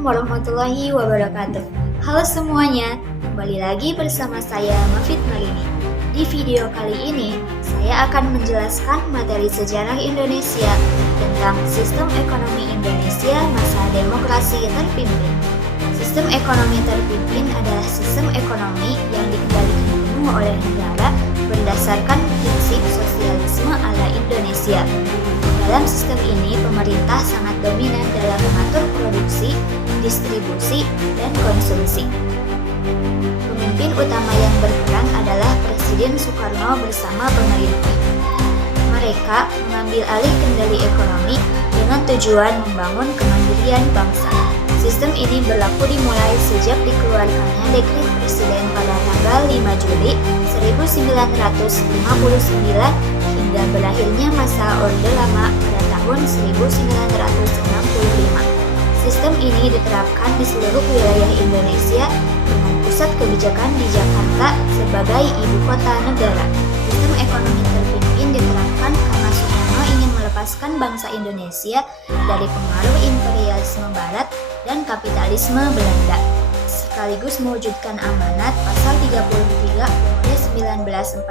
Assalamualaikum warahmatullahi wabarakatuh. Halo semuanya, kembali lagi bersama saya Mafid Marini. Di video kali ini, saya akan menjelaskan materi sejarah Indonesia tentang sistem ekonomi Indonesia masa demokrasi terpimpin. Sistem ekonomi terpimpin adalah sistem ekonomi yang dikendalikan penuh oleh negara berdasarkan prinsip sosialisme ala Indonesia. Dalam sistem ini, pemerintah sangat dominan dalam mengatur produksi, distribusi, dan konsumsi. Pemimpin utama yang berperan adalah Presiden Soekarno bersama pemerintah. Mereka mengambil alih kendali ekonomi dengan tujuan membangun kemandirian bangsa. Sistem ini berlaku dimulai sejak dikeluarkannya Dekret Presiden pada tanggal 5 Juli 1959 hingga berakhirnya masa Orde Lama pada tahun 1965. Sistem ini diterapkan di seluruh wilayah Indonesia dengan pusat kebijakan di Jakarta sebagai ibu kota negara. Sistem ekonomi terpimpin diterapkan karena Soekarno ingin melepaskan bangsa Indonesia dari pengaruh imperialisme Barat dan kapitalisme Belanda, sekaligus mewujudkan amanat pasal 33 Kongres 1945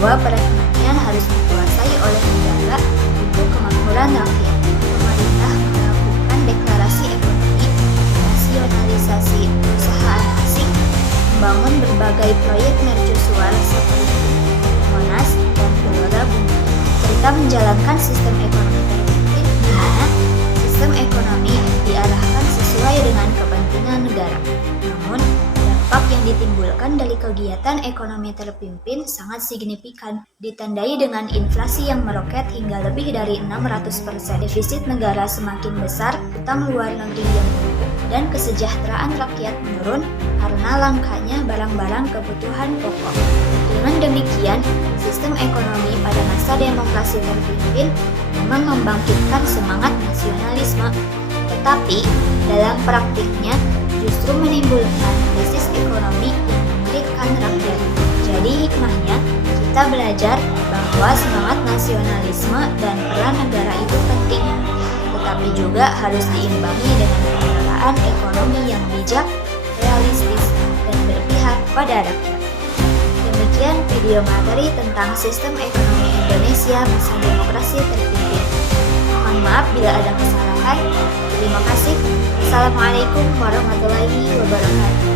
bahwa perekonomian harus dikuasai oleh negara untuk kemakmuran rakyat. Pemerintah melakukan deklarasi ekonomi, nasionalisasi perusahaan asing, membangun berbagai proyek mercusuar seperti Monas dan Gelora Bung Karno, serta menjalankan sistem ekonomi terpimpin di mana sistem ekonomi diarahkan sesuai dengan kepentingan negara. Namun, dampak yang ditimbulkan dari kegiatan ekonomi terpimpin sangat signifikan, ditandai dengan inflasi yang meroket hingga lebih dari 600%, defisit negara semakin besar, utang luar negeri yang menumpuk, dan kesejahteraan rakyat menurun karena langkanya barang-barang kebutuhan pokok. Dengan demikian, sistem ekonomi pada masa demokrasi terpimpin memang membangkitkan semangat nasionalisme, tetapi dalam praktiknya justru menimbulkan krisis ekonomi yang menyulitkan rakyat. Jadi hikmahnya, kita belajar bahwa semangat nasionalisme dan peran negara itu penting, tetapi juga harus diimbangi dengan pengelolaan ekonomi yang bijak, realistis, dan berpihak pada rakyat. Demikian video materi tentang sistem ekonomi Indonesia masa demokrasi terpimpin. Mohon maaf bila ada kesalahan. Terima kasih. Assalamualaikum warahmatullahi wabarakatuh.